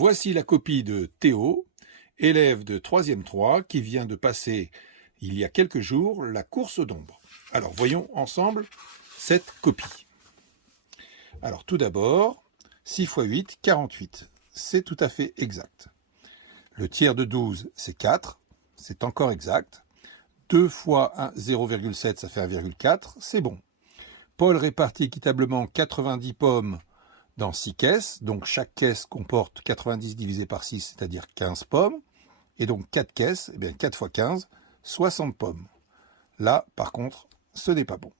Voici la copie de Théo, élève de 3e 3, qui vient de passer, il y a quelques jours, la course d'ombre. Alors, voyons ensemble cette copie. Alors, tout d'abord, 6 x 8, 48. C'est tout à fait exact. Le tiers de 12, c'est 4. C'est encore exact. 2 fois 1, 0,7, ça fait 1,4. C'est bon. Paul répartit équitablement 90 pommes dans 6 caisses. Donc, chaque caisse comporte 90 divisé par 6, c'est-à-dire 15 pommes. Et donc, 4 caisses, eh bien 4 fois 15, 60 pommes. Là, par contre, ce n'est pas bon.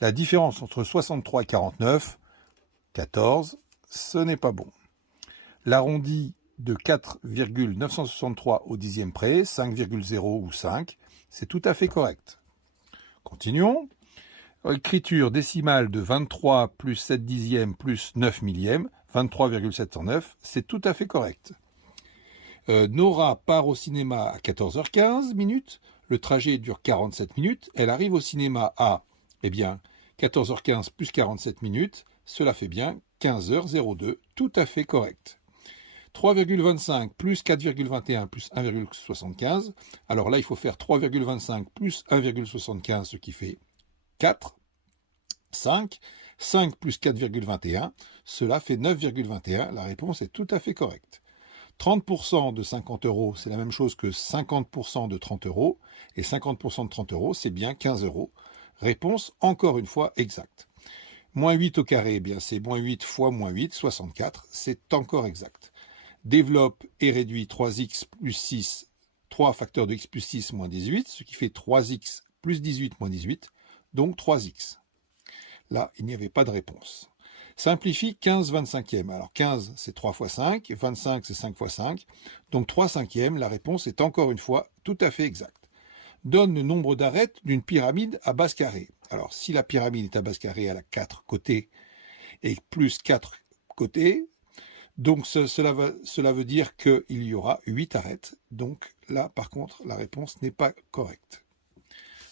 La différence entre 63 et 49, 14, ce n'est pas bon. L'arrondi de 4,963 au dixième près, 5,0 ou 5, c'est tout à fait correct. Continuons. Écriture décimale de 23 plus 7 dixièmes plus 9 millièmes, 23,709, c'est tout à fait correct. Nora part au cinéma à 14h15 minutes, le trajet dure 47 minutes, elle arrive au cinéma à, 14h15 plus 47 minutes, cela fait bien 15h02, tout à fait correct. 3,25 plus 4,21 plus 1,75, alors là il faut faire 3,25 plus 1,75, ce qui fait 4, 5, 5 plus 4,21, cela fait 9,21, la réponse est tout à fait correcte. 30% de 50 euros, c'est la même chose que 50% de 30 euros, et 50% de 30 euros, c'est bien 15 euros. Réponse, encore une fois, exacte. Moins 8 au carré, c'est moins 8 fois moins 8, 64, c'est encore exact. Développe et réduit 3x plus 6, 3 facteurs de x plus 6 moins 18, ce qui fait 3x plus 18 moins 18, donc 3x. Là, il n'y avait pas de réponse. Simplifie 15 25e. Alors 15, c'est 3 fois 5, 25, c'est 5 fois 5. Donc 3 cinquièmes, la réponse est encore une fois tout à fait exacte. Donne le nombre d'arêtes d'une pyramide à base carrée. Alors si la pyramide est à base carrée, elle a 4 côtés et plus 4 côtés. Donc cela veut dire qu'il y aura 8 arêtes. Donc là, par contre, la réponse n'est pas correcte.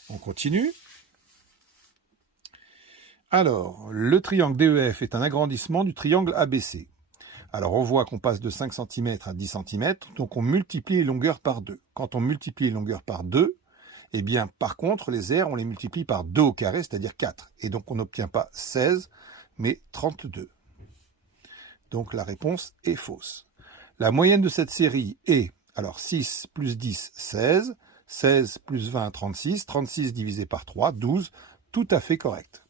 On continue. Alors, le triangle DEF est un agrandissement du triangle ABC. Alors, on voit qu'on passe de 5 cm à 10 cm, donc on multiplie les longueurs par 2. Quand on multiplie les longueurs par 2, par contre, les aires, on les multiplie par 2 au carré, c'est-à-dire 4. Et donc, on n'obtient pas 16, mais 32. Donc, la réponse est fausse. La moyenne de cette série est, alors 6 plus 10, 16, 16 plus 20, 36, 36 divisé par 3, 12, tout à fait correct.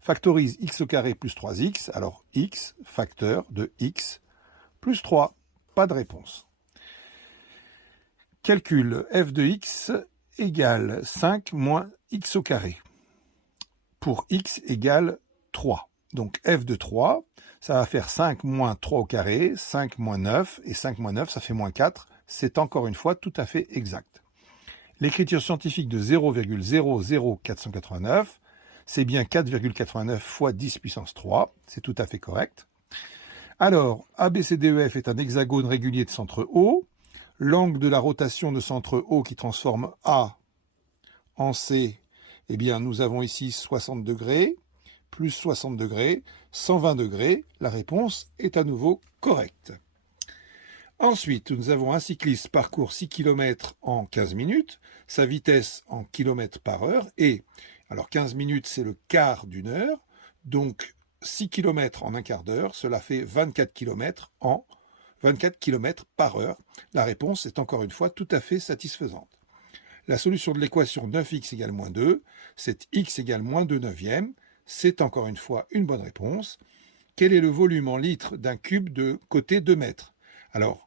Factorise x au carré plus 3x, alors x, facteur de x, plus 3, pas de réponse. Calcule f de x égale 5 moins x au carré, pour x égale 3. Donc f de 3, ça va faire 5 moins 3 au carré, 5 moins 9, et 5 moins 9, ça fait moins 4. C'est encore une fois tout à fait exact. L'écriture scientifique de 0,00489, c'est bien 4,89 fois 10 puissance 3, c'est tout à fait correct. Alors, ABCDEF est un hexagone régulier de centre O. L'angle de la rotation de centre O qui transforme A en C, nous avons ici 60 degrés, plus 60 degrés, 120 degrés. La réponse est à nouveau correcte. Ensuite, nous avons un cycliste parcourt 6 km en 15 minutes, sa vitesse en km par heure et, alors 15 minutes c'est le quart d'une heure, donc 6 km en un quart d'heure, cela fait 24 km en 24 km par heure. La réponse est encore une fois tout à fait satisfaisante. La solution de l'équation 9x égale moins 2, c'est x égale moins 2 neuvièmes, c'est encore une fois une bonne réponse. Quel est le volume en litres d'un cube de côté 2 mètres? Alors,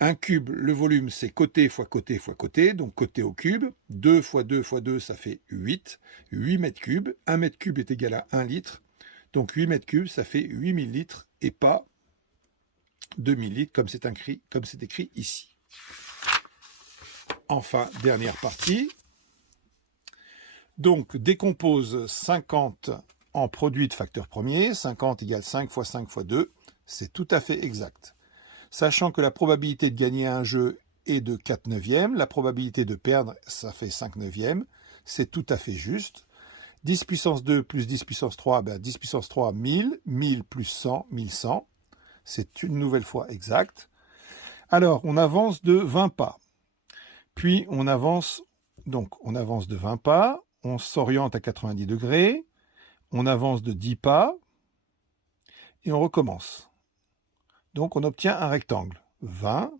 un cube, le volume, c'est côté fois côté fois côté, donc côté au cube. 2 fois 2 fois 2, ça fait 8. 8 mètres cubes. 1 mètre cube est égal à 1 litre. Donc 8 mètres cubes, ça fait 8000 litres et pas 2000 litres comme c'est écrit ici. Enfin, dernière partie. Donc, décompose 50 en produit de facteur premier. 50 égale 5 fois 5 fois 2. C'est tout à fait exact. Sachant que la probabilité de gagner un jeu est de 4 neuvièmes, la probabilité de perdre, ça fait 5 neuvièmes, c'est tout à fait juste. 10 puissance 2 plus 10 puissance 3, 10 puissance 3, 1000, 1000 plus 100, 1100, c'est une nouvelle fois exact. Alors, on avance de 20 pas. Puis, on avance de 20 pas. On s'oriente à 90 degrés. On avance de 10 pas. Et on recommence. Donc, on obtient un rectangle. 20,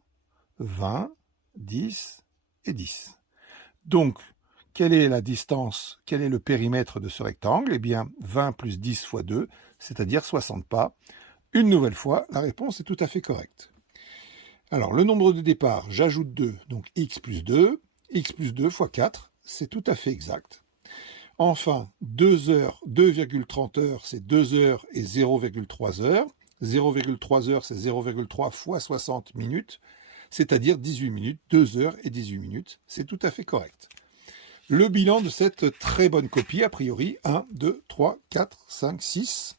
20, 10 et 10. Donc, quelle est la distance, quel est le périmètre de ce rectangle? Eh bien, 20 plus 10 fois 2, c'est-à-dire 60 pas. Une nouvelle fois, la réponse est tout à fait correcte. Alors, le nombre de départ, j'ajoute 2, donc x plus 2 fois 4, c'est tout à fait exact. Enfin, 2 heures, 2,30 heures, c'est 2 heures et 0,3 heures. 0,3 heures, c'est 0,3 fois 60 minutes, c'est-à-dire 18 minutes, 2 heures et 18 minutes, c'est tout à fait correct. Le bilan de cette très bonne copie, a priori, 1, 2, 3, 4, 5, 6,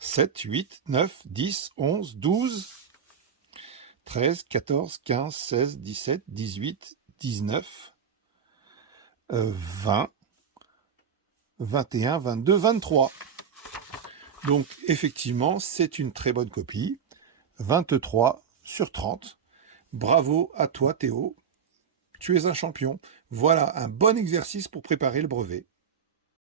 7, 8, 9, 10, 11, 12, 13, 14, 15, 16, 17, 18, 19, 20, 21, 22, 23. Donc, effectivement, c'est une très bonne copie. 23 sur 30. Bravo à toi, Théo. Tu es un champion. Voilà un bon exercice pour préparer le brevet.